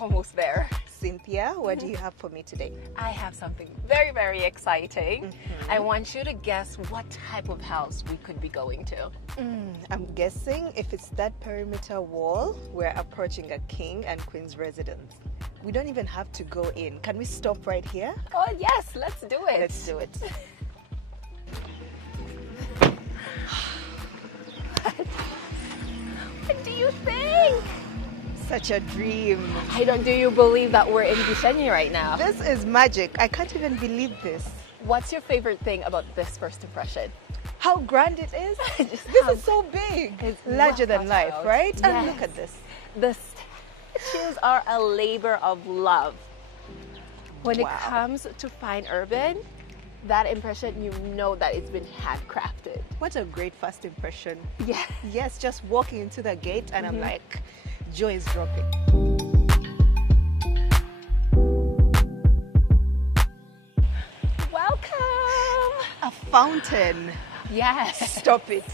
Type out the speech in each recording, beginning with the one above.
almost there. Cynthia, what do you have for me today? I have something very, very exciting. I want you to guess what type of house we could be going to. I'm guessing if it's that perimeter wall, we're approaching a king and queen's residence. We don't even have to go in. Can we stop right here? Oh, yes, let's do it. Let's do it. What do you think? Such a dream. Do you believe that we're in Gisheni right now? This is magic. I can't even believe this. What's your favorite thing about this first impression? How grand it is. This is so big. It's larger than life, right? Yes. And look at this. The statues are a labor of love. When it comes to fine urban, that impression, you know that it's been handcrafted. What a great first impression. Yeah. Yes, just walking into the gate and I'm like, joy is dropping. Welcome. A fountain. Yes. Stop it.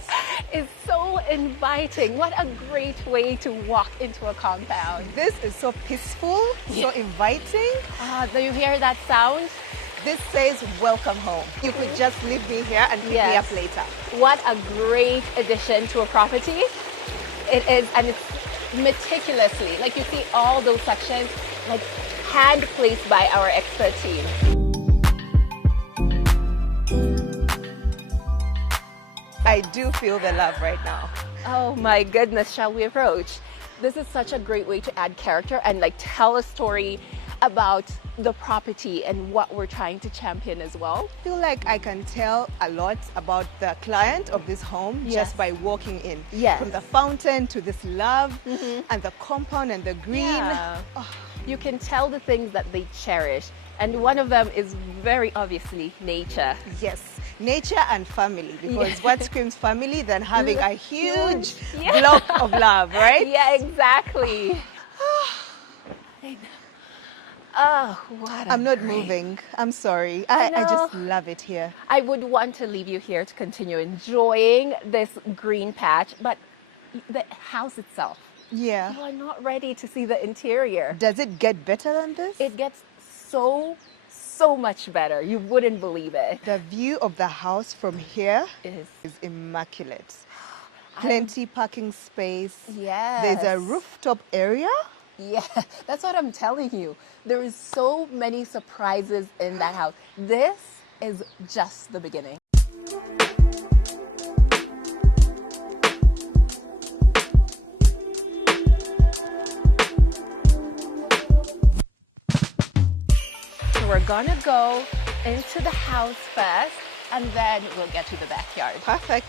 It's so inviting. What a great way to walk into a compound. This is so peaceful, so inviting. Do you hear that sound? This says welcome home. You could just leave me here and pick me up later. What a great addition to a property. It is, and it's meticulously, like you see all those sections, like hand placed by our expert team. I do feel the love right now. Oh my goodness, shall we approach? This is such a great way to add character and like tell a story about the property and what we're trying to champion as well. I feel like I can tell a lot about the client of this home just by walking in. Yes. From the fountain to this love and the compound and the green. Yeah. You can tell the things that they cherish. And one of them is very obviously nature. Yes, nature and family. Because what screams family than having a huge block of love, right? Yeah, exactly. Oh, what I'm not moving. I'm sorry. I just love it here. I would want to leave you here to continue enjoying this green patch, but the house itself. Yeah. You are not ready to see the interior. Does it get better than this? It gets so much better. You wouldn't believe it. The view of the house from here is immaculate. Plenty parking space. Yes. There's a rooftop area. Yeah, that's what I'm telling you. There is so many surprises in that house. This is just the beginning. So we're gonna go into the house first and then we'll get to the backyard. Perfect.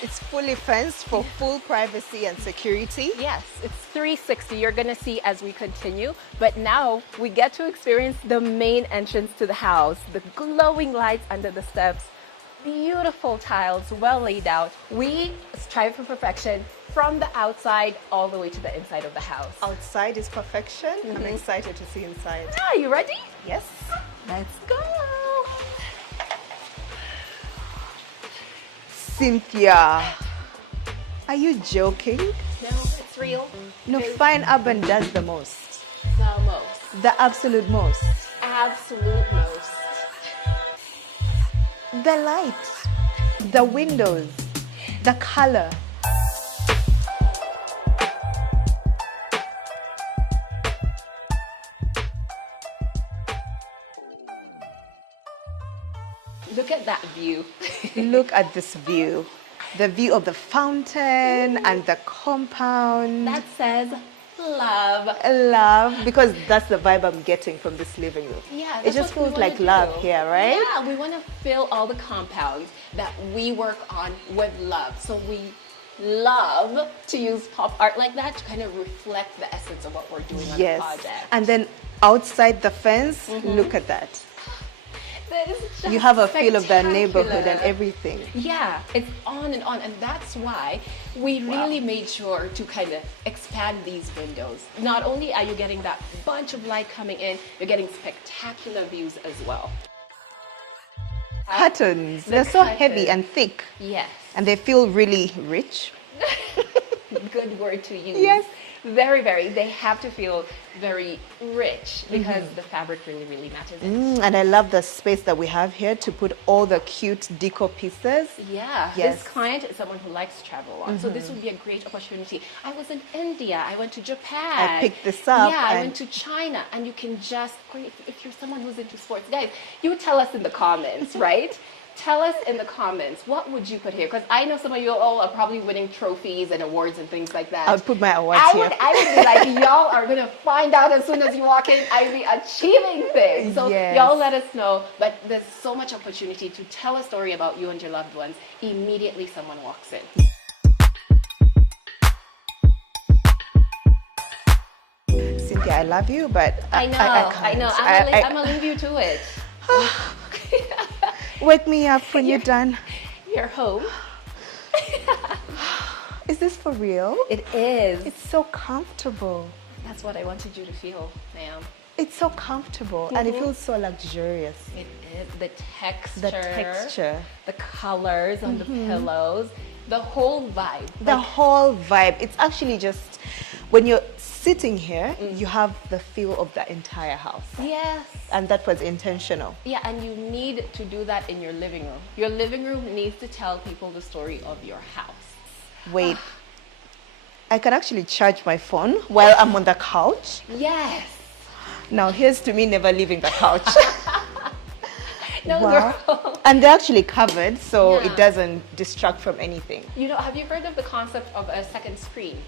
It's fully fenced for full privacy and security. Yes, it's 360. You're going to see as we continue. But now we get to experience the main entrance to the house. The glowing lights under the steps. Beautiful tiles, well laid out. We strive for perfection from the outside all the way to the inside of the house. Outside is perfection. I'm excited to see inside. Are you ready? Yes. Let's go. Cynthia, are you joking? No, it's real. No, fine urban does the most. The most. The absolute most. Absolute most. The light, the windows, the color. Look at that view. Look at this view. The view of the fountain and the compound. That says love. Love, because that's the vibe I'm getting from this living room. Yeah, it just feels like love here, right? Yeah, we want to fill all the compounds that we work on with love. So we love to use pop art like that to kind of reflect the essence of what we're doing on the project. And then outside the fence, look at that. You have a feel of the neighborhood and everything. Yeah, it's on, and that's why we really made sure to kind of expand these windows. Not only are you getting that bunch of light coming in, you're getting spectacular views as well. Curtains, they're so heavy and thick. Yes. And they feel really rich. Good word to use. Yes. Very, very. They have to feel very rich because the fabric really, really matches it. And I love the space that we have here to put all the cute deco pieces. Yeah, Yes. this client is someone who likes to travel a lot, so this would be a great opportunity. I was in India, I went to Japan. I picked this up Yeah, I and- went to China, and you can just, if you're someone who's into sports, guys, you tell us in the comments, right? Tell us in the comments, what would you put here? Because I know some of you all are probably winning trophies and awards and things like that. I would put my awards here. I would be like, y'all are going to find out as soon as you walk in. I'd be achieving things. So Yes. y'all let us know. But there's so much opportunity to tell a story about you and your loved ones. Immediately someone walks in. Cynthia, I love you, but I know. can't. I'm going to leave you to it. Wake me up when you're done. You're home. Is this for real? It is. It's so comfortable. That's what I wanted you to feel, ma'am. It's so comfortable and it feels so luxurious. It is. The texture. The texture. The colors on the pillows. The whole vibe. The whole vibe. It's actually just, when you're sitting here, you have the feel of the entire house. Yes. And that was intentional. Yeah, and you need to do that in your living room. Your living room needs to tell people the story of your house. Wait, I can actually charge my phone while I'm on the couch. Yes. Now here's to me never leaving the couch. No, Wow. girl. And they're actually covered, so Yeah. it doesn't distract from anything. You know, have you heard of the concept of a second screen?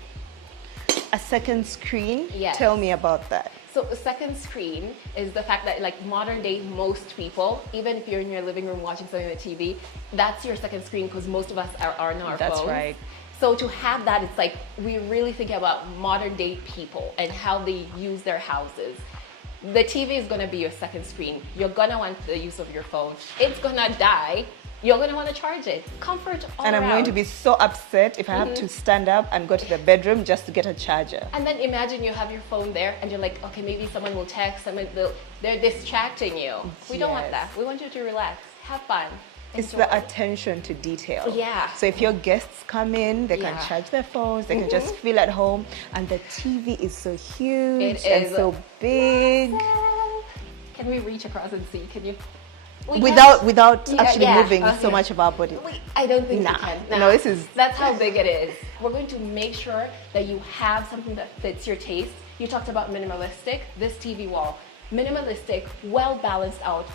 A second screen? Yes. Tell me about that. So a second screen is the fact that, like, modern day, most people, even if you're in your living room watching something on the TV, that's your second screen because most of us are on our That's phones. right. So to have that, it's like we really think about modern day people and how they use their houses. The TV is going to be your second screen. You're going to want the use of your phone. It's going to die. You're going to want to charge it. Comfort all And I'm around. going to be so upset if I have to stand up and go to the bedroom just to get a charger. And then imagine you have your phone there and you're like, okay, maybe someone will text, they're distracting you. We don't want Yes. that. We want you to relax, have fun. It's enjoy. the attention to detail. Yeah. So if your guests come in, they can Yeah. charge their phones, they can just feel at home. And the TV is so huge It and is. so big. Can we reach across and see? Can you? Without Yeah, actually yeah. moving so Okay. much of our body. I don't think Nah. we can. No, this is- That's how big it is. We're going to make sure that you have something that fits your taste. You talked about minimalistic. This TV wall, minimalistic, well balanced out,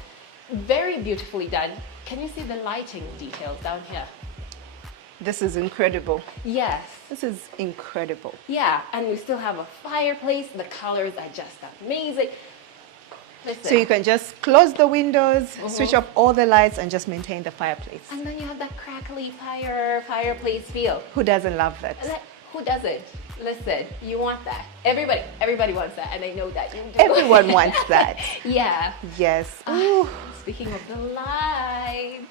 very beautifully done. Can you see the lighting details down here? This is incredible. Yes. This is incredible. Yeah, and we still have a fireplace. The colors are just amazing. Listen. So you can just close the windows, switch off all the lights, and just maintain the fireplace. And then you have that crackly fireplace feel. Who doesn't love that? Who doesn't? Listen, you want that. Everybody wants that, and I know that you do. Everyone wants that. Yeah. Yes. Ah, speaking of the lights.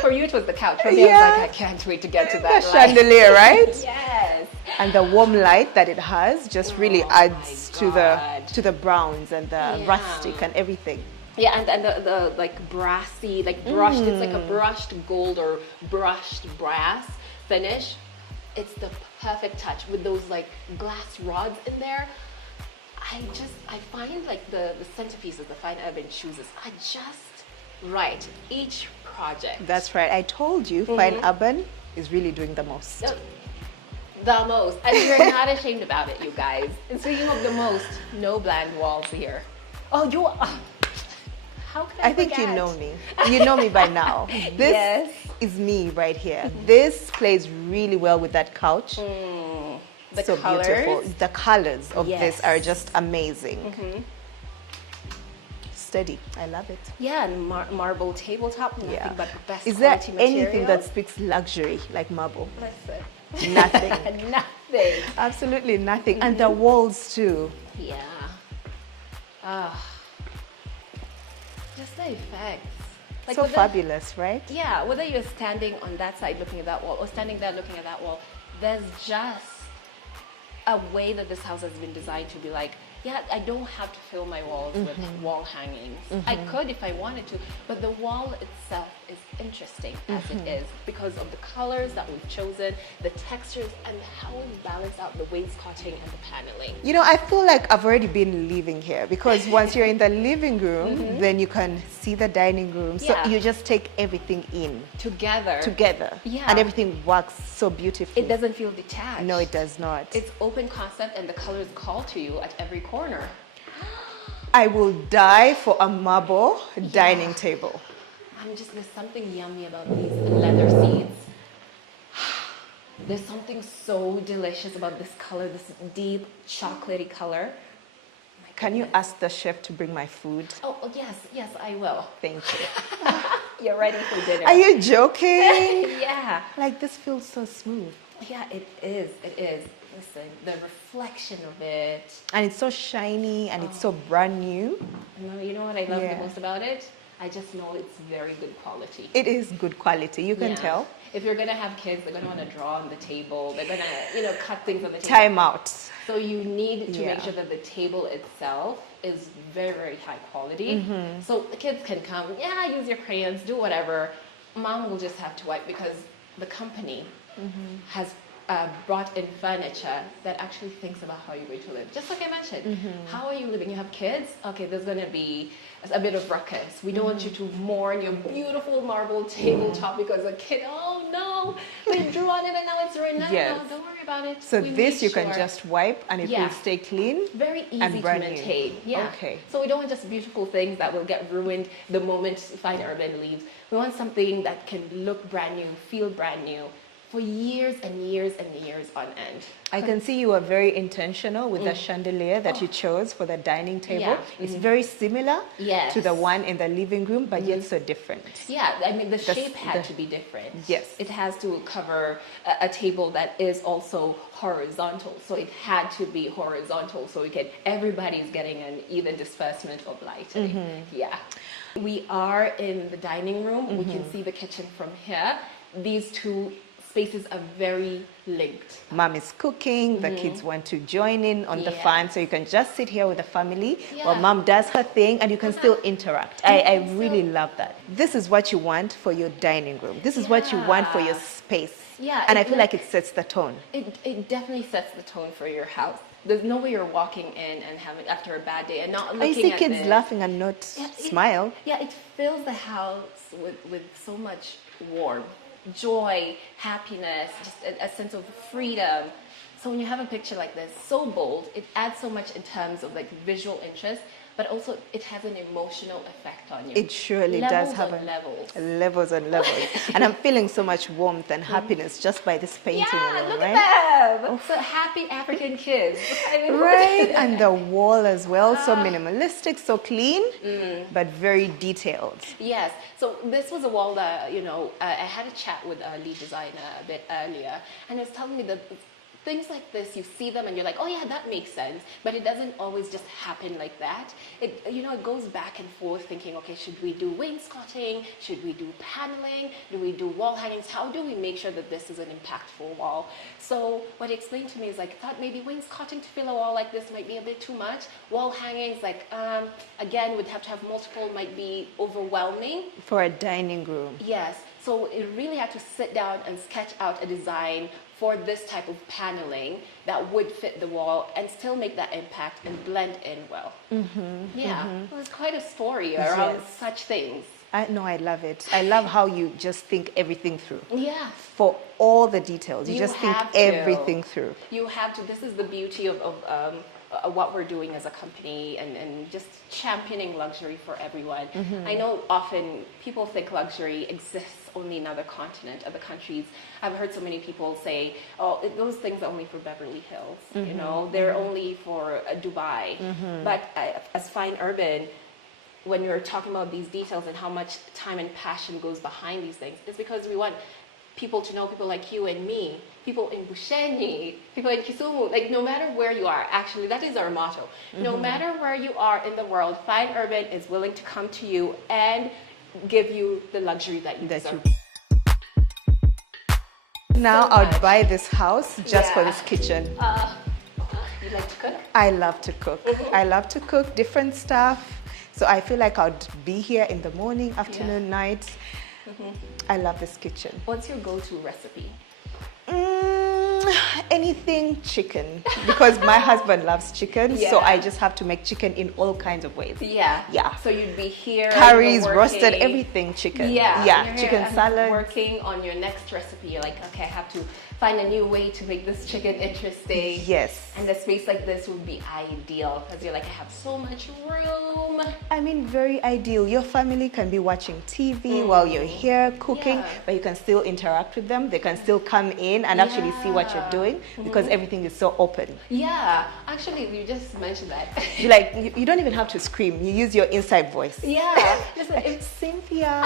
For you it was the couch. For me, I was like, I can't wait to get to that. The chandelier, right? Yes. And the warm light that it has just really adds my to God. the browns and the Yeah. rustic and everything. Yeah, and the like brassy, like brushed, it's like a brushed gold or brushed brass finish. It's the perfect touch with those like glass rods in there. I find like the centerpieces, the fine urban chooses are just right. Each project. That's right. I told you, Fine Urban is really doing the most. The most. And you're not ashamed about it, you guys. And speaking of the most, no bland walls here. Oh, you are. How could I I think you forget? know me. You know me by now. This Yes. is me right here. This plays really well with that couch. The so colors. beautiful. The colors of Yes. this are just amazing. Steady. I love it. Yeah, and marble tabletop, nothing Yeah. but best Is there quality anything that materials. speaks luxury like marble? Listen. Nothing. Nothing. Absolutely nothing. And the walls too. Yeah. Just the effects. Like So whether- fabulous, right? Yeah, whether you're standing on that side looking at that wall or standing there looking at that wall, there's just a way that this house has been designed to be like, yeah, I don't have to fill my walls with wall hangings. I could if I wanted to, but the wall itself is interesting as it is because of the colors that we've chosen, the textures, and how we balance out the wainscoting and the paneling. You know, I feel like I've already been living here because once you're in the living room, then you can see the dining room. So Yeah. you just take everything in Together. Yeah. And everything works so beautifully. It doesn't feel detached. No, it does not. It's open concept and the colors call to you at every corner. I will die for a marble dining table. There's something yummy about these leather seats. There's something so delicious about this color, this deep chocolatey color. Can you ask the chef to bring my food? Oh, yes, I will. Thank you. You're ready for dinner. Are you joking? Yeah. Like, this feels so smooth. Yeah, it is. Listen, the reflection of it. And it's so shiny and it's so brand new. No, you know what I love Yeah. the most about it? I just know it's very good quality. It is good quality, you can tell. If you're gonna have kids, they're gonna want to draw on the table. They're gonna, cut things on the table. Time out. So you need to Yeah. make sure that the table itself is very, very high quality. So the kids can come, use your crayons, do whatever. Mom will just have to wipe because the company has brought in furniture that actually thinks about how you're going to live. Just like I mentioned, how are you living? You have kids? Okay, there's going to be a bit of ruckus. We don't want you to mourn your beautiful marble tabletop because a kid, oh no, we drew on it and now it's ruined. No, Yes. no, don't worry about it. So We this made you can sure. just wipe and it Yeah. will stay clean. Very easy and to brand new. maintain. Yeah. Okay. So we don't want just beautiful things that will get ruined the moment Fine Urban leaves. We want something that can look brand new, feel brand new for years and years and years on end. I can see you were very intentional with the chandelier that you chose for the dining table. Yeah. It's very similar Yes. to the one in the living room, but yet so different. Yeah, I mean, the shape had to be different. Yes. It has to cover a table that is also horizontal. So it had to be horizontal so everybody's getting an even disbursement of lighting. Yeah. We are in the dining room. We can see the kitchen from here. These two spaces are very linked. Mom is cooking, the kids want to join in on the Yeah. fun, so you can just sit here with the family while Yeah. mom does her thing and you can still interact. I really love that. This is what you want for your dining room. This is what you want for your space. Yeah, And I it feel like it sets the tone. It definitely sets the tone for your house. There's no way you're walking in and having after a bad day and not I looking see at kids this. laughing and not smile. It fills the house with so much warmth, joy, happiness, just a sense of freedom. So when you have a picture like this, so bold, it adds so much in terms of like visual interest, but also it has an emotional effect on you. It surely does have levels and levels. And I'm feeling so much warmth and happiness just by this painting alone, look right? at them. So happy African kids. I mean, Right, and the wall as well, so minimalistic, so clean, but very detailed. Yes. So this was a wall that, I had a chat with our lead designer a bit earlier, and he was telling me that things like this, you see them and you're like, oh yeah, that makes sense. But it doesn't always just happen like that. It goes back and forth thinking, okay, should we do wainscoting? Should we do paneling? Do we do wall hangings? How do we make sure that this is an impactful wall? So what he explained to me is like, I thought maybe wainscoting to fill a wall like this might be a bit too much. Wall hangings, again, would have to have multiple, might be overwhelming. For a dining room. Yes. So it really had to sit down and sketch out a design for this type of paneling that would fit the wall and still make that impact and blend in well. It was quite a story around such things. I love it. I love how you just think everything through. Yeah. For all the details, you just think have to. everything through. You have to. This is the beauty of what we're doing as a company and just championing luxury for everyone. I know often people think luxury exists only in other continent, other countries. I've heard so many people say, oh, those things are only for Beverly Hills, they're only for Dubai. But as Fine Urban, when you're talking about these details and how much time and passion goes behind these things, it's because we want people to know, people like you and me, people in Bushenyi, people in Kisumu, like no matter where you are, actually that is our motto. No matter where you are in the world, Fine Urban is willing to come to you and give you the luxury that you deserve. Now So I would much. buy this house just for this kitchen. You like to cook? I love to cook. I love to cook different stuff. So I feel like I'd be here in the morning, afternoon, night. I love this kitchen. What's your go-to recipe? Anything chicken, because my husband loves chicken, so I just have to make chicken in all kinds of ways. Yeah. So you'd be here. Curries, roasted, everything chicken. Yeah. Chicken salad. Working on your next recipe. You're like, okay, I have to find a new way to make this chicken interesting. Yes. And a space like this would be ideal because you're like, I have so much room. I mean, very ideal. Your family can be watching TV while you're here cooking, but you can still interact with them. They can still come in and actually see what you're doing because everything is so open. Yeah, actually, you just mentioned that. You don't even have to scream. You use your inside voice. Yeah. It's Cynthia.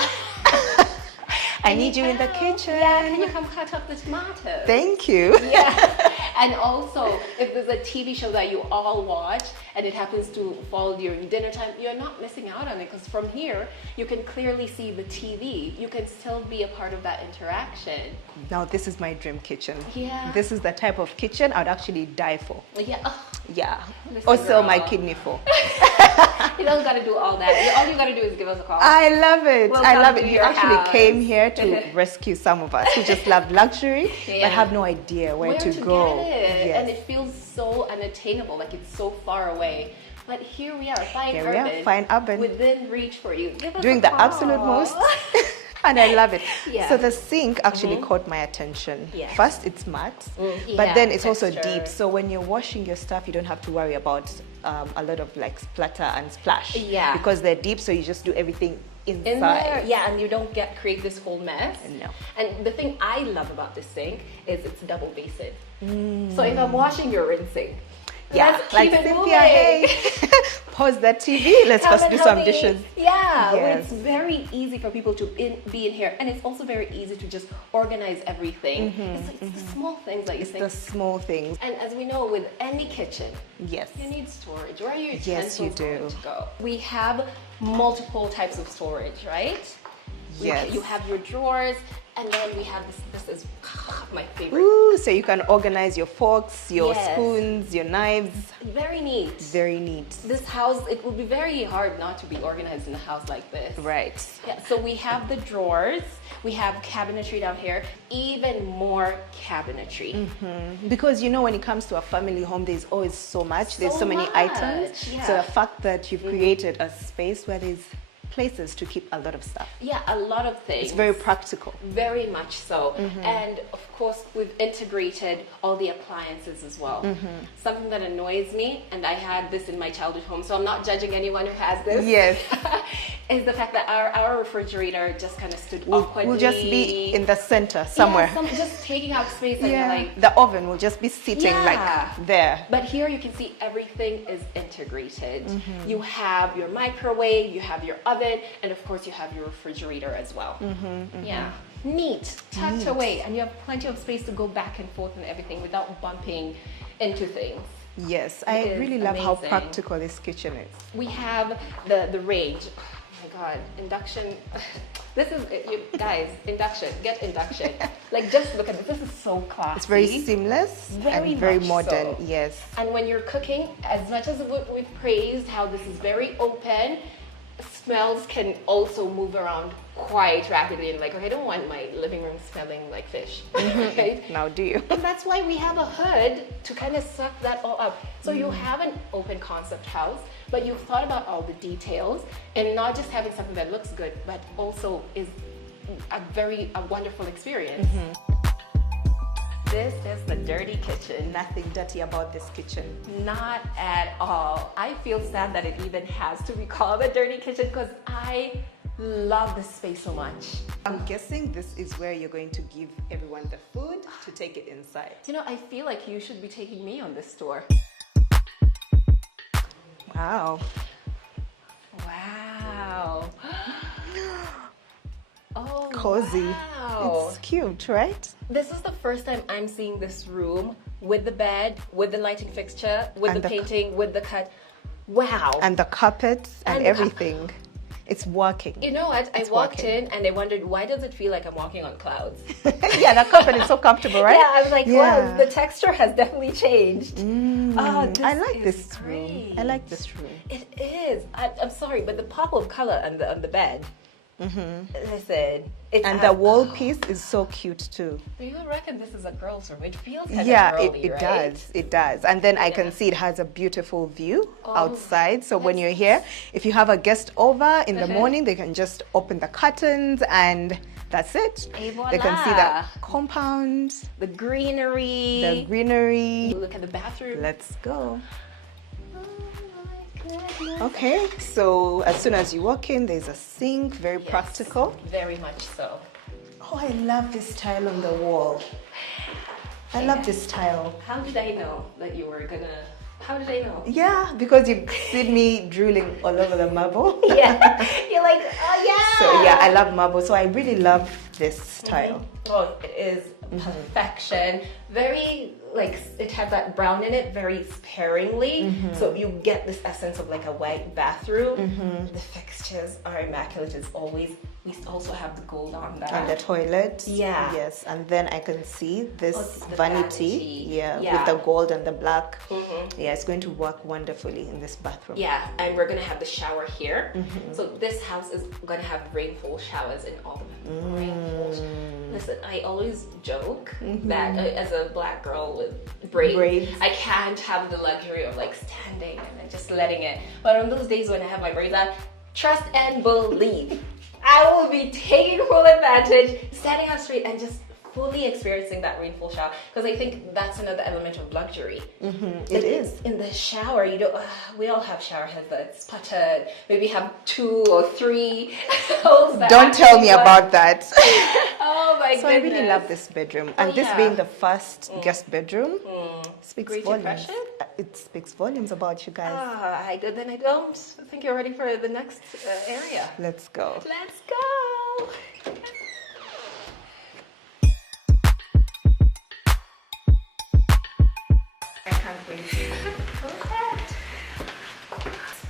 I need you in the kitchen. Yeah, can you come cut up the tomatoes? Thank you. Yeah. And also, if there's a TV show that you all watch and it happens to fall during dinner time, you're not missing out on it because from here, you can clearly see the TV. You can still be a part of that interaction. Now, this is my dream kitchen. Yeah. This is the type of kitchen I'd actually die for. Yeah. Yeah. Listen, Or sell girl. my kidney for. You don't got to do all that. All you got to do is give us a call. I love it. We'll I come love to it. You your actually house. came here to rescue some of us who just love luxury but have no idea where to go. Get it. Yes. And it feels so unattainable, like it's so far away. But here we are, fine urban, within reach for you. Give us doing a the call. absolute most. And I love it. Yeah. So the sink actually caught my attention. Yeah. First, it's matte, but then it's also deep. So when you're washing your stuff, you don't have to worry about a lot of like splatter and splash. Yeah. Because they're deep, so you just do everything inside. In there, yeah, and you don't create this whole mess. No. And the thing I love about this sink is it's double basted. So if I'm washing, you're rinsing. Yeah, Let's like keep it Cynthia, moving. hey, pause that TV. Let's first do some dishes. Yeah, Yes. It's very easy for people to be in here, and it's also very easy to just organize everything. It's the small things that you think. The small things. And as we know, with any kitchen, Yes. you need storage. Where are your Yes, utensils you do. going to go? We have multiple types of storage, right? Yes. You have your drawers, and then we have this. This is my favorite. Ooh, so you can organize your forks, your Yes. spoons, your knives. Very neat. Very neat. This house, it would be very hard not to be organized in a house like this. Right. Yeah, so we have the drawers, we have cabinetry down here, even more cabinetry. Because you know, when it comes to a family home, there's always so much. There's so many much, items. yeah. So the fact that you've created a space where there's places to keep a lot of stuff. Yeah, a lot of things. It's very practical. Very much so. And of course, we've integrated all the appliances as well. Something that annoys me, and I had this in my childhood home, so I'm not judging anyone who has this. Yes. Is the fact that our refrigerator just kind of stood awkwardly. We'll just be in the center somewhere. Yeah, just taking up space, and you're like, the oven will just be sitting like there. But here you can see everything is integrated. You have your microwave, you have your oven, and of course you have your refrigerator as well. Yeah, neat, tucked away, and you have plenty of space to go back and forth and everything without bumping into things. Yes, It I is really love how amazing. practical this kitchen is. We have the range. Oh my God, induction. This is, you guys, induction, get induction. Like, just look at this is so classy. It's very seamless and very much modern, so. yes. And when you're cooking, as much as we've praised how this is very open, smells can also move around quite rapidly. And like, okay, I don't want my living room smelling like fish, right? Now do you? And that's why we have a hood to kind of suck that all up. So you have an open concept house, but you've thought about all the details and not just having something that looks good, but also is a wonderful experience. This is the dirty kitchen. Nothing dirty about this kitchen. Not at all. I feel sad that it even has to be called a dirty kitchen because I love this space so much. I'm guessing this is where you're going to give everyone the food to take it inside. You know, I feel like you should be taking me on this tour. Wow. Wow. Oh, Cozy. wow. It's cute, right? This is the first time I'm seeing this room with the bed, with the lighting fixture, with And the the painting, with the cut. Wow. And the carpets and And everything. It's working. You know what? I It's walked working. in and I wondered, why does it feel like I'm walking on clouds? Yeah, that carpet is so comfortable, right? Yeah, I was like, Yeah. wow, the texture has definitely changed. Oh, I like is this great. room. I like this room. It is. I'm sorry, but the pop of color on the bed Listen, it's And the wall piece is so cute too. You would reckon this is a girl's room. It feels kind Yeah, of girly, it right? does. It does. And then I can see it has a beautiful view outside. So when you're here, if you have a guest over in the morning, they can just open the curtains and that's it. Et voila. They can see the compound, The greenery. the greenery. Look at the bathroom. Let's go. Oh my goodness. Okay, so as soon as you walk in, there's a sink, very Yes, practical. Very much so. Oh, I love this tile on the wall. I love this tile. How did I know that you were gonna? How did I know? Yeah, because you've seen me drooling all over the marble. Yeah, you're like, oh yeah. So yeah, I love marble. So I really love this tile. Oh, it is perfection. Very like it has that brown in it, very sparingly. So you get this essence of like a white bathroom. The fixtures are immaculate as always. We also have the gold on that. And the toilet. Yeah. Yes, and then I can see this the vanity. Yeah, with the gold and the black. Yeah, it's going to work wonderfully in this bathroom. Yeah, and we're gonna have the shower here. So this house is gonna have rainfall showers in all the rainfall. Listen, I always joke that as a black girl with braids, I can't have the luxury of like standing and just letting it. But on those days when I have my braids on, trust and believe, I will be taking full advantage, standing up straight and just fully experiencing that rainfall shower, because I think that's another element of luxury. It is. In the shower, you don't. We all have shower heads that's sputtered. Maybe have 2 or 3 holes. Don't tell me about that. Oh my goodness! So I really love this bedroom, and this being the first guest bedroom speaks Great volumes. impression? It speaks volumes about you guys. Then I don't think you're ready for the next area. Let's go. Let's go. I can't wait. Perfect.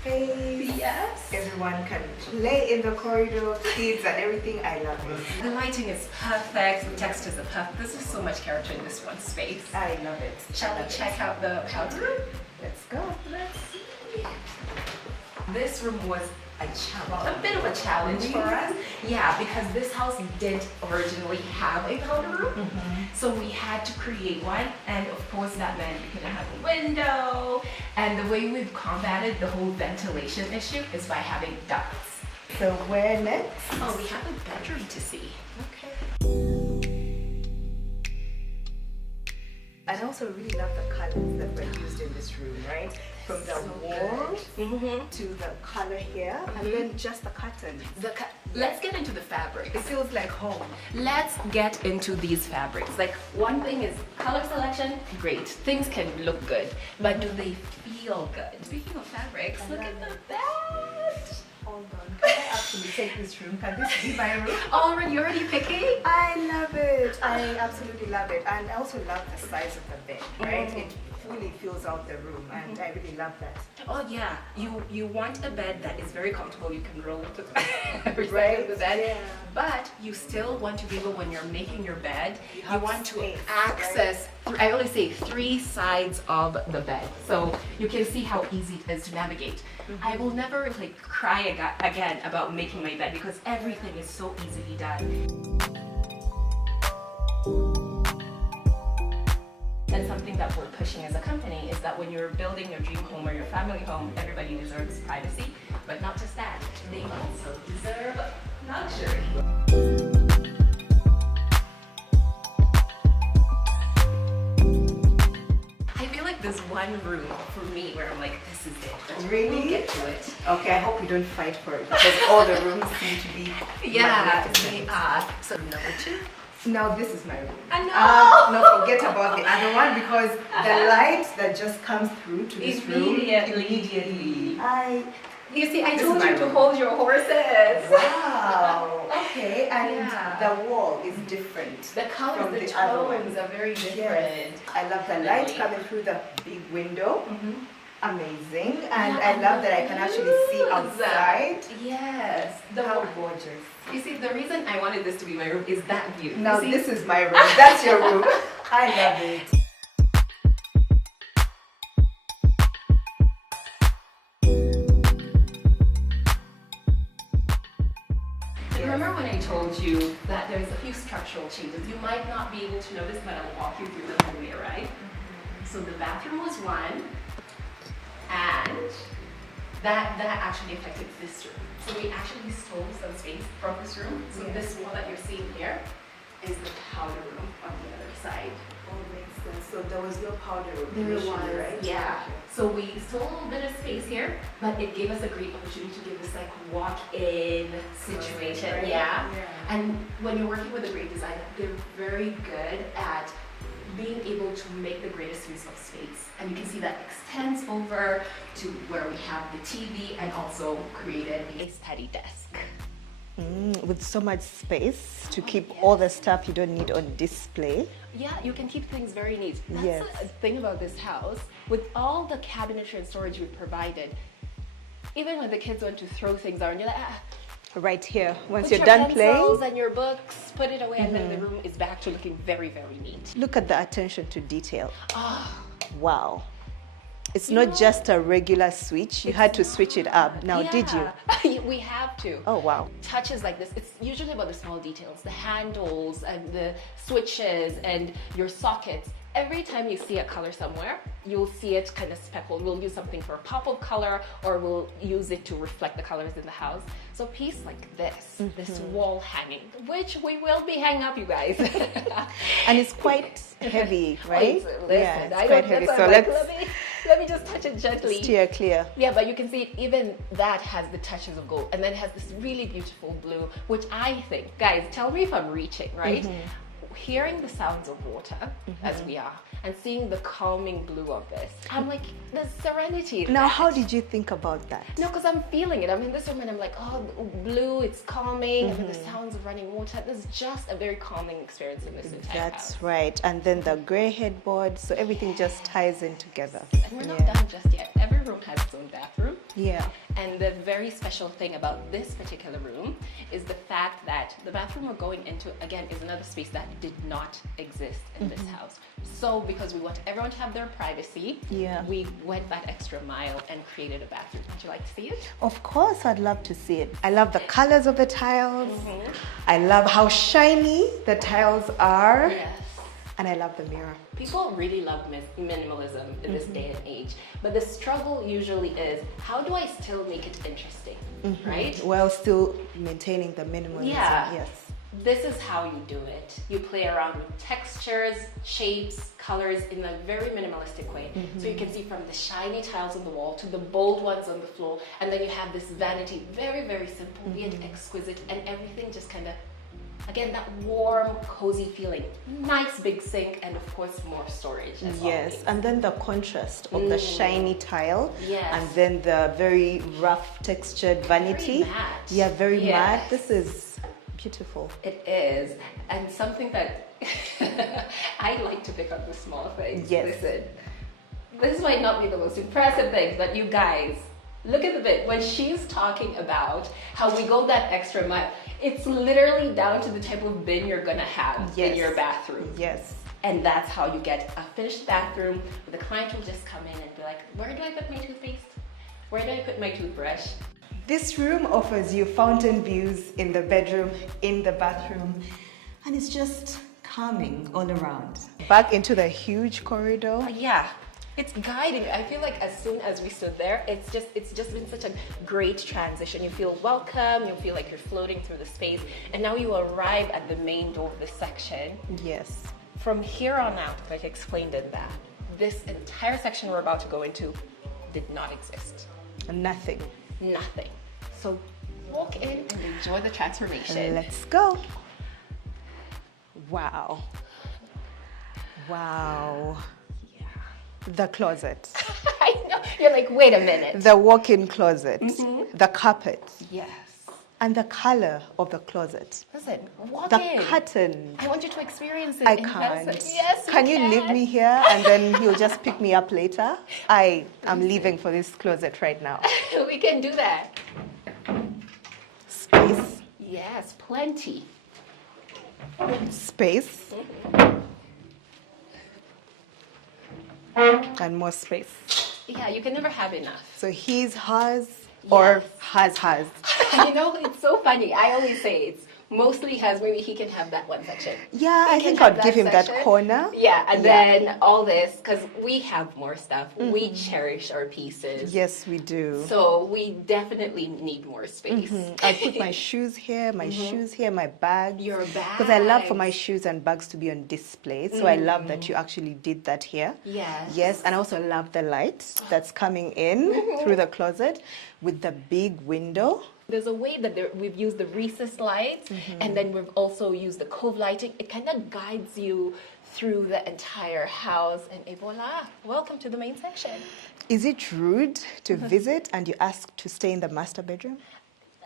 Space. Yes. Everyone can play in the corridor, kids and everything. I love it. The lighting is perfect. The textures are perfect. There's just so much character in this one space. I love it. Shall we check out the powder room? Let's go. Let's see. This room was a bit of a challenge for us. Yeah, because this house didn't originally have a powder room. So we had to create one. And of course that meant we couldn't have a window. And the way we've combated the whole ventilation issue is by having ducts. So where next? Oh, we have a bedroom to see. Okay. I also really love the colors that were used in this room, right? From the wall to the color here, and then just the curtains. Let's get into the fabrics. It feels like home. Let's get into these fabrics. Like, one thing is color selection, great. Things can look good, but do they feel good? Speaking of fabrics, look at the bed. Hold on. Can I actually take this room? Can this be my room? Already, you're already picking? I love it. I absolutely love it. And I also love the size of the bed, right? It fully fills out the room, and I really love that. Oh yeah, you want a bed that is very comfortable. You can roll to every side Right, of the bed, yeah. but you still want to be able, when you're making your bed, you want space, to access. I always say 3 sides of the bed, so you can see how easy it is to navigate. I will never like cry again about making my bed because everything is so easily done. And something that we're pushing as a company is that when you're building your dream home or your family home, everybody deserves privacy, but not just that, they also deserve luxury. I feel like there's one room for me where I'm like, this is it. But Really? We'll get to it. Okay, I hope you don't fight for it because all the rooms seem to be Yeah, magnificent. they are. So number 2. Now this is my room. I know. No, forget about the other one because the light that just comes through to this room immediately. You see, I This told is my you to room. hold your horses. Wow. Okay, and Yeah. the wall is different. The colors, from the other one. tones are very different. Yes. I love the light coming through the big window. Amazing. And I love that I can actually see outside. Yes. How gorgeous. You see, the reason I wanted this to be my room is that view. You Now see? this is my room. That's your room. I love it. that there's a few structural changes. You might not be able to notice, but I'll walk you through them when we arrive. So the bathroom was one, and that actually affected this room. So we actually stole some space from this room. So this wall that you're seeing here is the powder room on the other side. Oh, makes sense. So there was no powder room. There was, right? yeah. So we stole a little bit of space here, but it gave us a great opportunity to give this like walk-in situation. Right? Yeah. And when you're working with a great designer, they're very good at being able to make the greatest use of space. And you can see that extends over to where we have the TV and also created a study desk. With so much space to keep all the stuff you don't need on display. Yeah, you can keep things very neat. That's Yes. the thing about this house. With all the cabinetry and storage we provided, even when the kids want to throw things out, and you're like, Right here. Once put you're your done pencils playing, and your books, put it away, and then the room is back to looking very, very neat. look at the attention to detail. Oh, Wow. It's You not know, just a regular switch. You had to switch it up. Now, did you? you? We have to. Oh, wow. Touches like this, it's usually about the small details, the handles and the switches and your sockets. Every time you see a color somewhere, you'll see it kind of speckled. We'll use something for a pop of color, or we'll use it to reflect the colors in the house. So a piece like this, this wall hanging, which we will be hanging up, you guys. And it's quite heavy, right? Listen, Yeah, it's I quite don't, heavy. that's So why I'm like, let's let me just touch it gently. steer clear. Yeah, but you can see even that has the touches of gold, and then it has this really beautiful blue, which I think, guys, tell me if I'm reaching, right? Hearing the sounds of water as we are, and seeing the calming blue of this, I'm like, there's serenity in Now, that. how did you think about that? No, because I'm feeling it. I'm in this room and I'm like, oh, blue, it's calming, and then the sounds of running water. There's just a very calming experience in this entire That's house. right. And then the grey headboard, so everything just ties in together. And we're not done just yet. Every room has its own bathroom. Yeah. And the very special thing about this particular room is the fact that the bathroom we're going into, again, is another space that did not exist in this house. So because we want everyone to have their privacy, we went that extra mile and created a bathroom. Would you like to see it? Of course, I'd love to see it. I love the colors of the tiles. I love how shiny the tiles are. Yes. And I love the mirror. People really love minimalism in this day and age, but the struggle usually is, how do I still make it interesting, right? While still maintaining the minimalism. Yeah. Yes. This is how you do it. You play around with textures, shapes, colors in a very minimalistic way. So you can see from the shiny tiles on the wall to the bold ones on the floor, and then you have this vanity, very, very simple, yet exquisite, and everything just kind of, again, that warm, cozy feeling. Nice big sink, and of course more storage as always. And then the contrast of the shiny tile, Yes. and then the very rough textured vanity. Very matte. Yeah, very matte. Yes. This is beautiful. It is, and something that I like to pick up the small things. Yes. Listen, this might not be the most impressive thing, but you guys, look at the bit. When she's talking about how we go that extra mile, it's literally down to the type of bin you're gonna have in your bathroom. Yes. And that's how you get a finished bathroom where the client will just come in and be like, where do I put my toothpaste? Where do I put my toothbrush? This room offers you fountain views in the bedroom, in the bathroom, and it's just calming all around. Back into the huge corridor. Yeah, it's guiding. I feel like as soon as we stood there, it's just been such a great transition. You feel welcome, you feel like you're floating through the space, and now you arrive at the main door of this section. Yes. From here on out, like I explained in that, this entire section we're about to go into did not exist. Nothing. Nothing. So walk in and enjoy the transformation. Let's go. Wow. Wow. Yeah. The closet. I know. You're like, wait a minute. The walk-in closet. The carpet. Yes. And the color of the closet. Listen, walk The in. curtain. I want you to experience it. I in can't. person. Yes, Can you leave me here and then you'll just pick me up later? I am leaving for this closet right now. We can do that. Space. Yes, plenty. Space. And more space. Yeah, you can never have enough. So he's hers or has. You know, it's so funny. I always say it's mostly has, maybe he can have that one section. Yeah, I He can think have I'd give him that section. corner. Yeah, and then all this, because we have more stuff. We cherish our pieces. Yes, we do. So we definitely need more space. I put my shoes here, my shoes here, my bags. Your Because I love for my bags. shoes and bags to be on display. So I love that you actually did that here. Yes. Yes, and I also love the light that's coming in through the closet with the big window. There's a way that we've used the recessed lights, and then we've also used the cove lighting. It kind of guides you through the entire house, and voila, welcome to the main section. Is it rude to visit and you ask to stay in the master bedroom?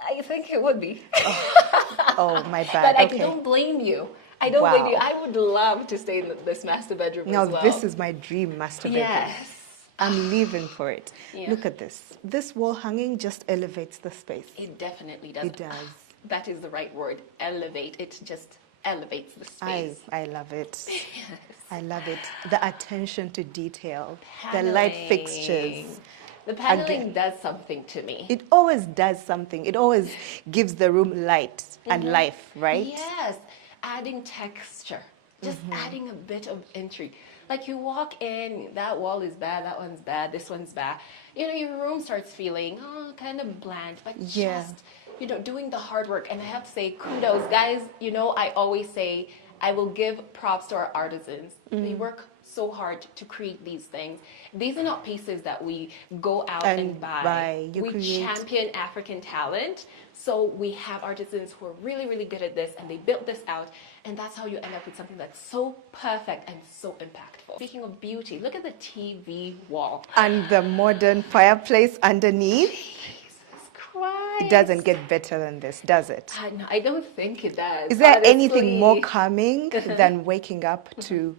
I think it would be. Oh, my bad. But I Okay. don't blame you. I don't blame you. I would love to stay in this master bedroom Now, as well. this is my dream master bedroom. Yes. I'm living for it. Yeah. Look at this. This wall hanging just elevates the space. It definitely does. It does. That is the right word. Elevate. It just elevates the space. I love it. Yes. I love it. The attention to detail, the light fixtures. The paneling does something to me. It always does something. It always gives the room light and life, right? Yes, adding texture, just adding a bit of intrigue. Like you walk in, that wall is bad, that one's bad, this one's bad. You know, your room starts feeling kind of bland, but Yeah. just, you know, doing the hard work. And I have to say, kudos, guys. You know, I always say I will give props to our artisans. They work so hard to create these things. These are not pieces that we go out and buy. You We create. champion African talent. So we have artisans who are really, really good at this, and they built this out. And that's how you end up with something that's so perfect and so impactful. Speaking of beauty, look at the TV wall. And the modern fireplace underneath. Jesus Christ. It doesn't get better than this, does it? No, I don't think it does. Is there honestly. anything more calming than waking up to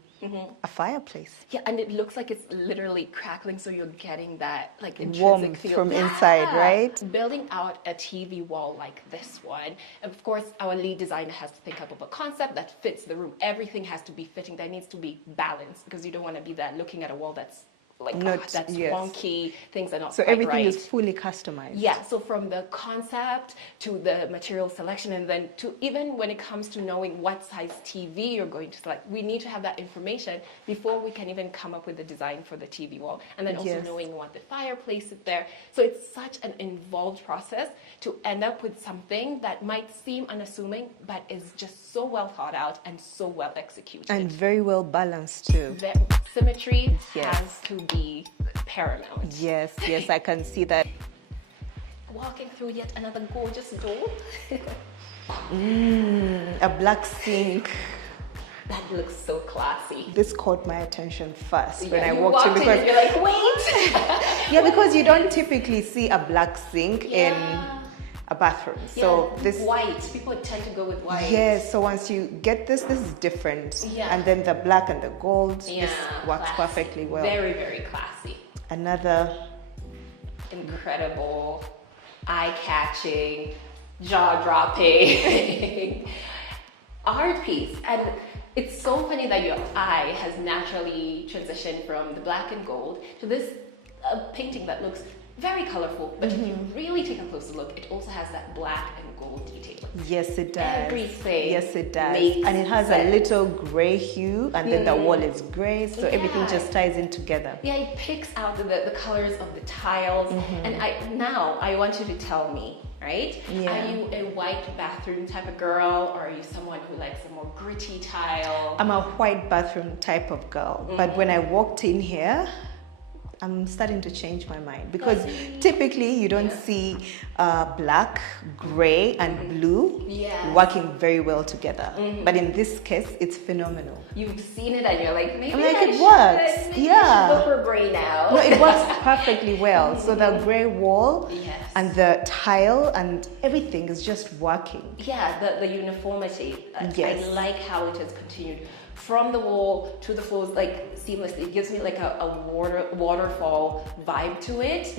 a fireplace? Yeah, and it looks like it's literally crackling, so you're getting that like intrinsic Warmth feel. from inside, right? Building out a TV wall like this one, of course, our lead designer has to think up of a concept that fits the room. Everything has to be fitting. There needs to be balance because you don't want to be there looking at a wall that's like that's yes. wonky. Things are not So quite everything right. is fully customized. Yeah, so from the concept to the material selection, and then to even when it comes to knowing what size TV you're going to select, we need to have that information before we can even come up with the design for the TV wall. And then also Yes. knowing what the fireplace is there. So it's such an involved process to end up with something that might seem unassuming, but is just so well thought out and so well executed. And very well balanced too. The symmetry Yes. has to be paramount. Yes, yes, I can see that. Walking through yet another gorgeous door. A black sink. That looks so classy. This caught my attention first when Yeah, I you walked in and because you're like, wait. yeah, because you don't typically see a black sink in a bathroom. So Yeah, this white. People tend to go with white. yes, so once you get this is different. Yeah. And then the black and the gold Yeah, this works classy. perfectly well. Very, very classy. Another Incredible, eye-catching, jaw-dropping art piece. And it's so funny that your eye has naturally transitioned from the black and gold to this painting that looks very colorful, but if you really take a closer look, it also has that black and gold detail. yes, it does. Everything Yes, it does. makes And it has a sense. little gray hue, and then the wall is gray, so everything Yeah. just ties in together. Yeah, it picks out the colors of the tiles. And I want you to tell me, right? Yeah. Are you a white bathroom type of girl, or are you someone who likes a more gritty tile? I'm a white bathroom type of girl, but when I walked in here, I'm starting to change my mind because typically you don't see black, gray, and blue Yes. working very well together. But in this case, it's phenomenal. You've seen it and you're like, maybe I'm like, I it should, works. maybe Yeah. I should go for gray now. No, it works perfectly well. So the gray wall Yes. and the tile and everything is just working. Yeah, the uniformity. Yes. I like how it has continued from the wall to the floors, like seamlessly. It gives me like a waterfall vibe to it,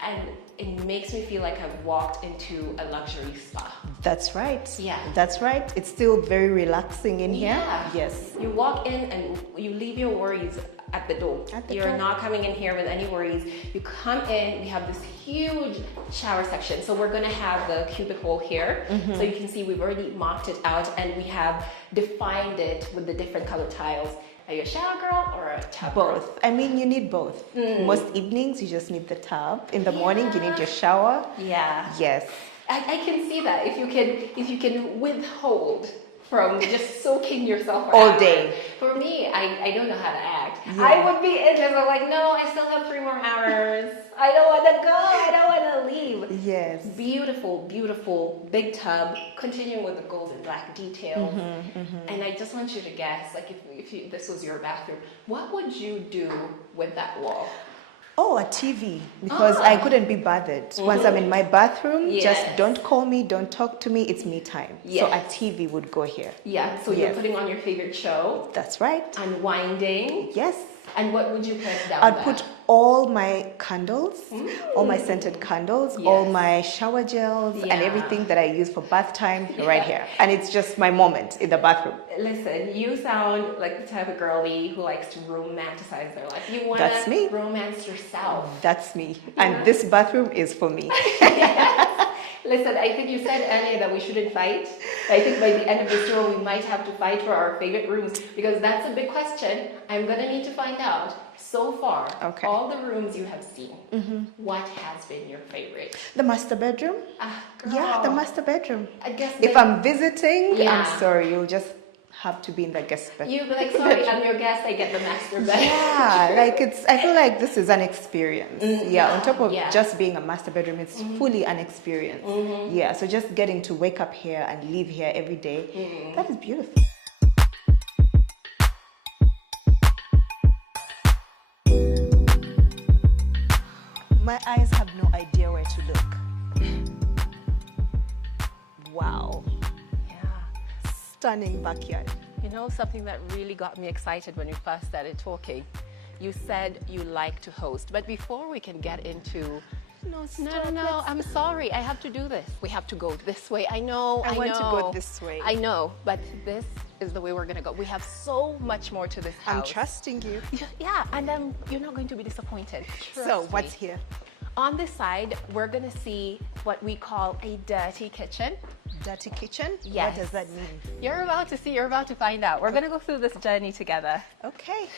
and it makes me feel like I've walked into a luxury spa. That's right. Yeah. That's right. It's still very relaxing in here. Yeah. Yes. You walk in and you leave your worries at the door. You're not coming in here with any worries. You come in, we have this huge shower section. So we're gonna have the cubicle here. So you can see we've already mocked it out and we have defined it with the different color tiles. Are you a shower girl or a tub girl? Both. I mean, you need both. Most evenings, you just need the tub. In the morning, you need your shower. Yeah. Yes. I can see that. If you can withhold from just soaking yourself all day. For me, I don't know how to act. Yeah. I would be in there, I'm like, no, I still have 3 more hours. I don't want to go. I don't want to leave. Yes. Beautiful, beautiful big tub. Continuing with the gold and black details. And I just want you to guess, like if this was your bathroom, what would you do with that wall? Oh, a TV, because I couldn't be bothered. Once I'm in my bathroom, just don't call me, don't talk to me, it's me time. So a TV would go here. Yeah, so you're putting on your favorite show. That's right. Unwinding. Yes. And what would you put down I'd put all my candles, all my scented candles, all my shower gels, and everything that I use for bath time right here. And it's just my moment in the bathroom. Listen, you sound like the type of girlie who likes to romanticize their life. You want to romance yourself. That's me. And this bathroom is for me. Listen, I think you said, Annie, that we shouldn't fight. I think by the end of this tour, we might have to fight for our favorite rooms because that's a big question. I'm going to need to find out. So far, all the rooms you have seen, what has been your favorite? The master bedroom. Yeah, the master bedroom. I guess if I'm visiting, I'm sorry, you'll just have to be in the guest bedroom. You'll be like, sorry, I'm your guest, I get the master bedroom. Yeah, like I feel like this is an experience. On top of just being a master bedroom, it's fully an experience. Yeah, so just getting to wake up here and live here every day, that is beautiful. My eyes have no idea where to look. Wow. Yeah. Stunning backyard. You know, something that really got me excited when we first started talking, you said you like to host, but before we can get into no, I'm sorry, I have to do this. We have to go this way. I know. I want to go this way. I know, but this is the way we're gonna go. We have so much more to this house. I'm trusting you. Yeah, and then you're not going to be disappointed. So what's here? On this side, we're gonna see what we call a dirty kitchen. Dirty kitchen? Yes. What does that mean? You're about to see, you're about to find out. We're gonna go through this journey together. Okay.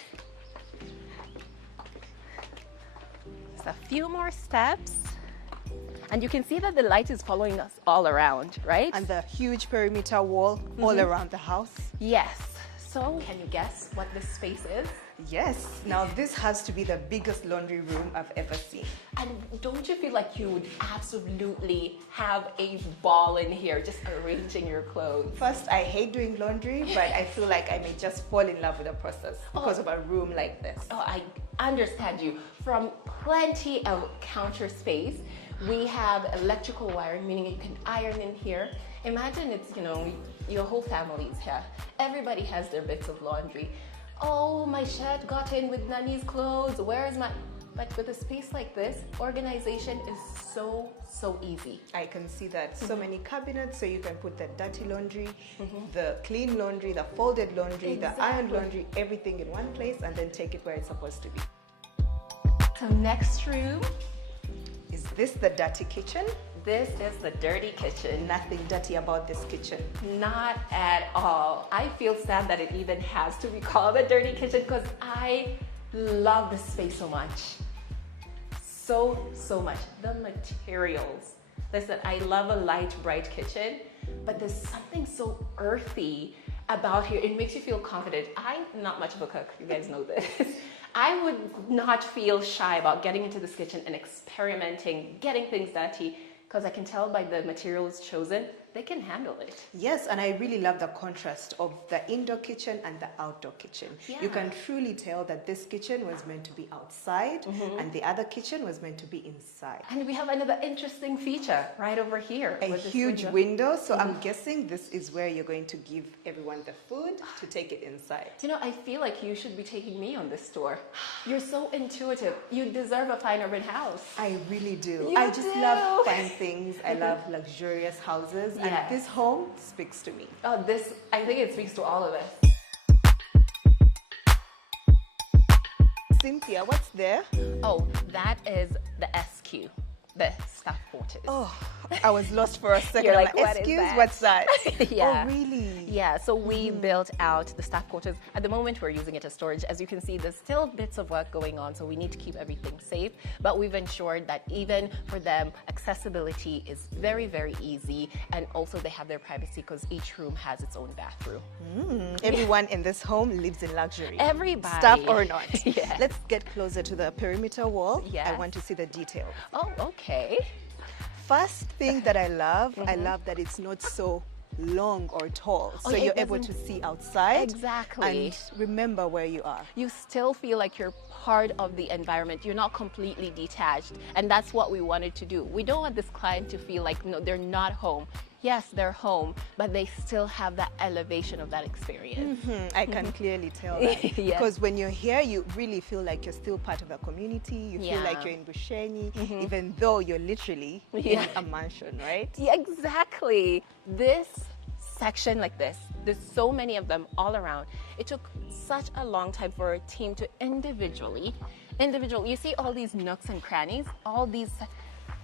Just a few more steps. And you can see that the light is following us all around, right? And the huge perimeter wall all around the house. Yes. So, can you guess what this space is? Yes. Now, this has to be the biggest laundry room I've ever seen. And don't you feel like you would absolutely have a ball in here just arranging your clothes? First, I hate doing laundry, but I feel like I may just fall in love with the process because of a room like this. Oh, I understand you. From plenty of counter space, we have electrical wiring, meaning you can iron in here. Imagine it's, your whole family is here. Everybody has their bits of laundry. Oh, my shirt got in with Nani's clothes. Where is my... But with a space like this, organization is so easy. I can see that. So many cabinets, so you can put the dirty laundry, the clean laundry, the folded laundry, the ironed laundry, everything in one place and then take it where it's supposed to be. So next room. Is this the dirty kitchen? This is the dirty kitchen. Nothing dirty about this kitchen. Not at all. I feel sad that it even has to be called a dirty kitchen because I love this space so much. So much. The materials. Listen, I love a light, bright kitchen, but there's something so earthy about here. It makes you feel confident. I'm not much of a cook. You guys know this. I would not feel shy about getting into this kitchen and experimenting, getting things dirty, because I can tell by the materials chosen, they can handle it. Yes, and I really love the contrast of the indoor kitchen and the outdoor kitchen. Yeah. You can truly tell that this kitchen was meant to be outside and the other kitchen was meant to be inside. And we have another interesting feature right over here. A huge window, so I'm guessing this is where you're going to give everyone the food to take it inside. I feel like you should be taking me on this tour. You're so intuitive. You deserve a fine urban house. I really do. I just love fine things. I love luxurious houses. Yes. And this home speaks to me. Oh, I think it speaks to all of us. Cynthia, what's there? Oh, that is the SQ, the staff quarters. Oh, I was lost for a second. You're like, I'm what is excuse, that? what's that? Yeah. Oh, really? Yeah, so we built out the staff quarters. At the moment, we're using it as storage. As you can see, there's still bits of work going on, so we need to keep everything safe. But we've ensured that even for them, accessibility is very, very easy. And also they have their privacy because each room has its own bathroom. Everyone in this home lives in luxury. Everybody. Staff or not. Yeah. Let's get closer to the perimeter wall. Yes. I want to see the detail. Oh, okay. First thing that I love that it's not so long or tall, so it you're able to see outside. Exactly. And remember where you are. You still feel like you're part of the environment. You're not completely detached. And that's what we wanted to do. We don't want this client to feel like, no, they're not home. Yes, they're home, but they still have that elevation of that experience. I can clearly tell that. Yes. Because when you're here, you really feel like you're still part of the community. You feel like Yeah. you're in Bushenyi, even though you're literally Yeah. in a mansion, right? Yeah, exactly. This section like this, there's so many of them all around. It took such a long time for a team to individually, you see all these nooks and crannies, all these.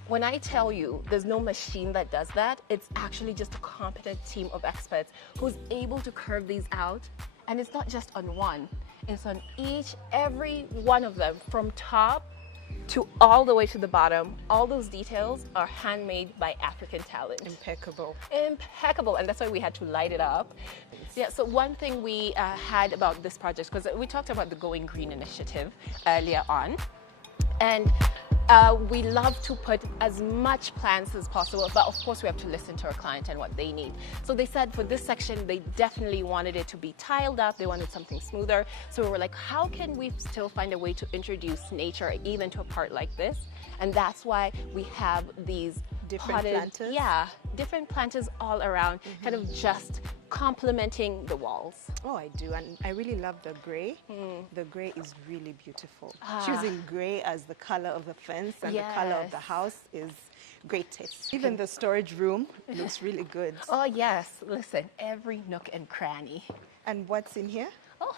When I tell you there's no machine that does that, it's actually just a competent team of experts who's able to curve these out. And it's not just on one, it's on every one of them, from top to all the way to the bottom. All those details are handmade by African talent. Impeccable. Impeccable, and that's why we had to light it up. Yeah, so one thing we had about this project, because we talked about the Going Green initiative earlier on, and we love to put as much plants as possible, but of course we have to listen to our client and what they need. So they said for this section, they definitely wanted it to be tiled up. They wanted something smoother. So we were like, how can we still find a way to introduce nature even to a part like this? And that's why we have these Different planters? Yeah, different planters all around, kind of just complementing the walls. Oh, I do, and I really love the gray. The gray is really beautiful. Choosing gray as the color of the fence and the color of the house is great taste. Even the storage room looks really good. Oh yes, listen, every nook and cranny. And what's in here? Oh,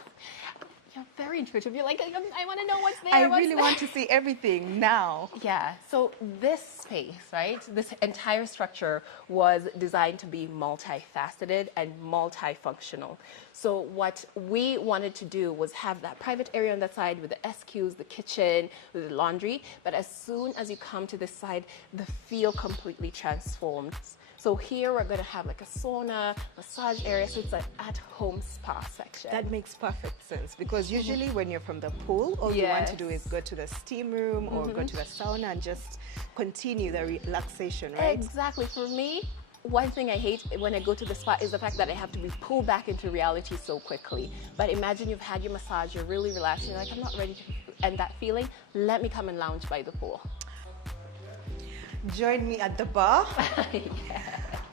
you're very intuitive. You're like, I want to know what's there. I what's really there. want to see everything now. Yeah, so this space, right, this entire structure was designed to be multifaceted and multifunctional. So what we wanted to do was have that private area on that side with the SQs, the kitchen, with the laundry, but as soon as you come to this side, the feel completely transforms. So here we're going to have like a sauna, massage area, so it's an at-home spa section. That makes perfect sense, because usually when you're from the pool, all you want to do is go to the steam room or go to the sauna and just continue the relaxation, right? Exactly. For me, one thing I hate when I go to the spa is the fact that I have to be pulled back into reality so quickly. But imagine you've had your massage, you're really relaxed, you're like, I'm not ready to, and that feeling, let me come and lounge by the pool. Join me at the bar. Yes.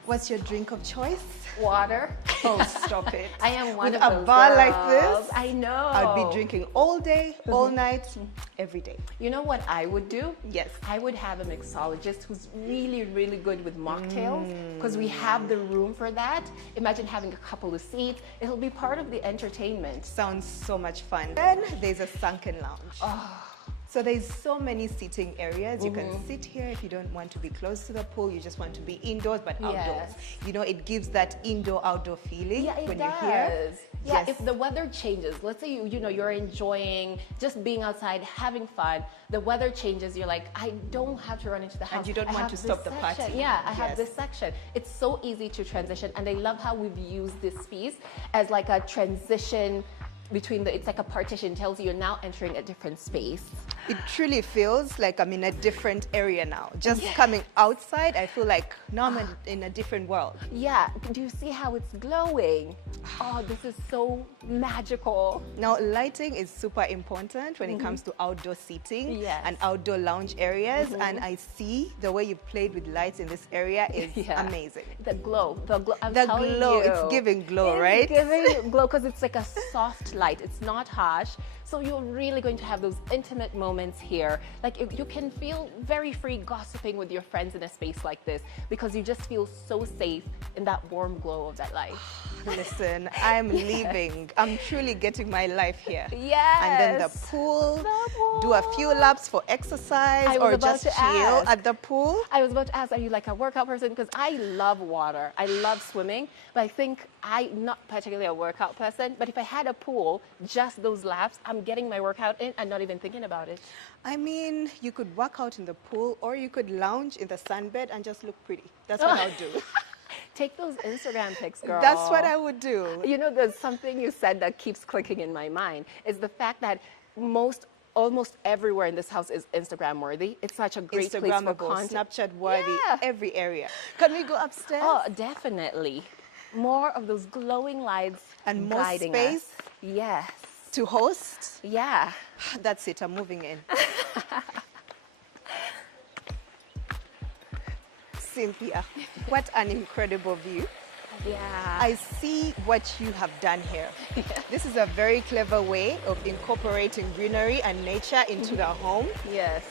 What's your drink of choice? Water. Oh, stop it. I am one With of a those bar girls. like this, I know. I'd be drinking all day, all night, every day. You know what I would do? Yes. I would have a mixologist who's really, really good with mocktails, because we have the room for that. Imagine having a couple of seats. It'll be part of the entertainment. Sounds so much fun. Then there's a sunken lounge. So there's so many seating areas. You can sit here if you don't want to be close to the pool. You just want to be indoors, but outdoors. You know, it gives that indoor-outdoor feeling when you're here. Yeah, if the weather changes, let's say you're enjoying just being outside, having fun. The weather changes, you're like, I don't have to run into the house. And you don't want to stop the party. Yeah, I have this section. It's so easy to transition, and I love how we've used this piece as like a transition between it's like a partition. It tells you you're now entering a different space. It truly feels like I'm in a different area now. Just coming outside, I feel like now I'm in a different world. Yeah, do you see how it's glowing? Oh, this is so magical. Now, lighting is super important when it comes to outdoor seating and outdoor lounge areas. And I see the way you played with lights in this area is amazing. The glow, I'm the telling glow, you. it's giving glow, right? It's giving glow because it's like a soft light. It's not harsh. So you're really going to have those intimate moments here. Like you can feel very free gossiping with your friends in a space like this because you just feel so safe in that warm glow of that light. Listen, I'm leaving. I'm truly getting my life here. Yes. And then the pool, do a few laps for exercise or just chill at the pool. I was about to ask, are you like a workout person? Because I love water. I love swimming, but I think I'm not particularly a workout person. But if I had a pool, just those laps, I'm getting my workout in and not even thinking about it. I mean, you could work out in the pool or you could lounge in the sunbed and just look pretty. That's what I'll do. Take those Instagram pics, girl. That's what I would do. You know, there's something you said that keeps clicking in my mind is the fact that almost everywhere in this house is Instagram worthy. It's such a great place for content. Snapchat worthy, every area. Can we go upstairs? Oh, definitely. More of those glowing lights and more guiding space. Us. Yes. To host? Yeah. That's it, I'm moving in. Cynthia, what an incredible view. Yeah. I see what you have done here. This is a very clever way of incorporating greenery and nature into the home. Yes.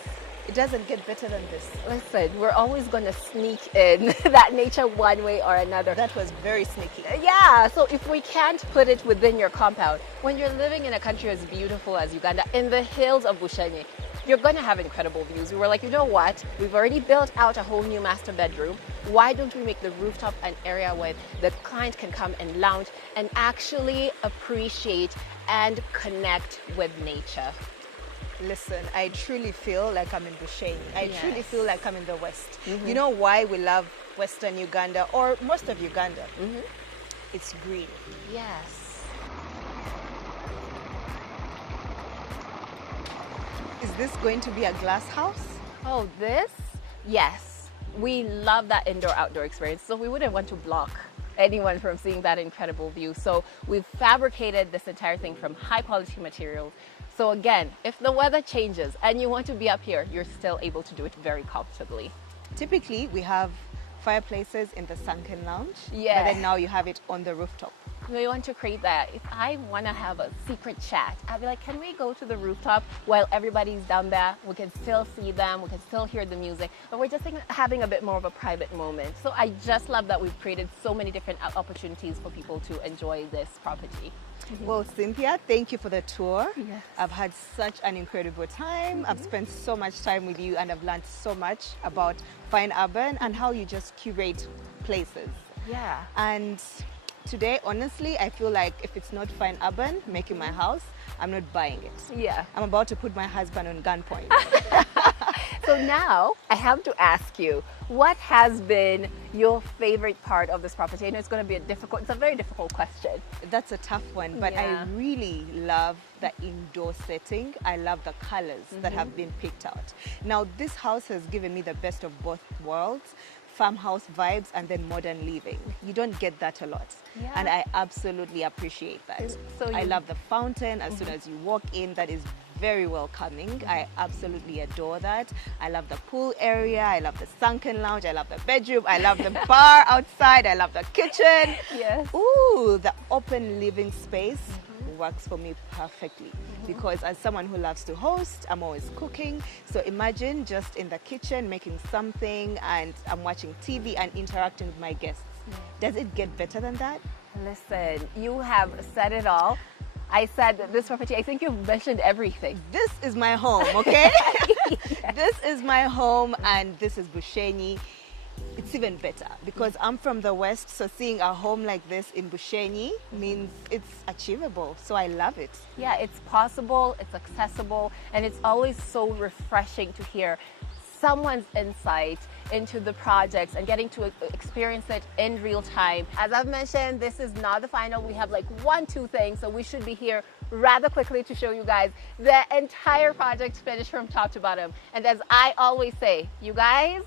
It doesn't get better than this. Listen, we're always going to sneak in that nature one way or another. That was very sneaky. Yeah, so if we can't put it within your compound, when you're living in a country as beautiful as Uganda, in the hills of Bushenyi, you're going to have incredible views. We were like, you know what? We've already built out a whole new master bedroom. Why don't we make the rooftop an area where the client can come and lounge and actually appreciate and connect with nature? Listen, I truly feel like I'm in Bushenyi. I truly feel like I'm in the West. You know why we love Western Uganda or most of Uganda? It's green. Yes. Is this going to be a glass house? Oh, this? Yes. We love that indoor-outdoor experience, so we wouldn't want to block anyone from seeing that incredible view. So we've fabricated this entire thing from high-quality materials. So again, if the weather changes and you want to be up here, you're still able to do it very comfortably. Typically, we have fireplaces in the sunken lounge, Yeah. but then now you have it on the rooftop. We want to create that. If I want to have a secret chat, I'd be like, can we go to the rooftop while everybody's down there? We can still see them, we can still hear the music, but we're just having a bit more of a private moment. So I just love that we've created so many different opportunities for people to enjoy this property. Well, Cynthia, thank you for the tour. Yes. I've had such an incredible time. I've spent so much time with you and I've learned so much about Fine Urban and how you just curate places. Yeah. And today, honestly, I feel like if it's not Fine Urban making my house, I'm not buying it. Yeah. I'm about to put my husband on gunpoint. So now I have to ask you, what has been your favorite part of this property? I know it's going to be it's a very difficult question. That's a tough one, but Yeah. I really love the indoor setting. I love the colors that have been picked out. Now, this house has given me the best of both worlds. Farmhouse vibes and then modern living. You don't get that a lot. Yeah. And I absolutely appreciate that. So I love the fountain as soon as you walk in. That is very welcoming. I absolutely adore that. I love the pool area. I love the sunken lounge. I love the bedroom. I love the bar outside. I love the kitchen. Yes. Ooh, the open living space works for me perfectly because as someone who loves to host, I'm always cooking. So imagine just in the kitchen making something and I'm watching TV and interacting with my guests. Does it get better than that? Listen, you have said it all. I said that this property, I think you've mentioned everything. This is my home, okay? This is my home and this is Bushenyi. It's even better because I'm from the West, so seeing a home like this in Bushenyi means it's achievable. So I love it. Yeah, it's possible, it's accessible, and it's always so refreshing to hear someone's insight into the projects and getting to experience it in real time. As I've mentioned, this is not the final. We have like 1-2 things, so we should be here rather quickly to show you guys the entire project finished from top to bottom. And as I always say, you guys,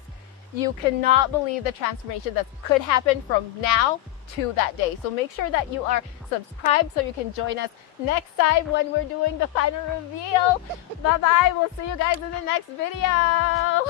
you cannot believe the transformation that could happen from now to that day. So make sure that you are subscribed so you can join us next time when we're doing the final reveal. Bye-bye. We'll see you guys in the next video.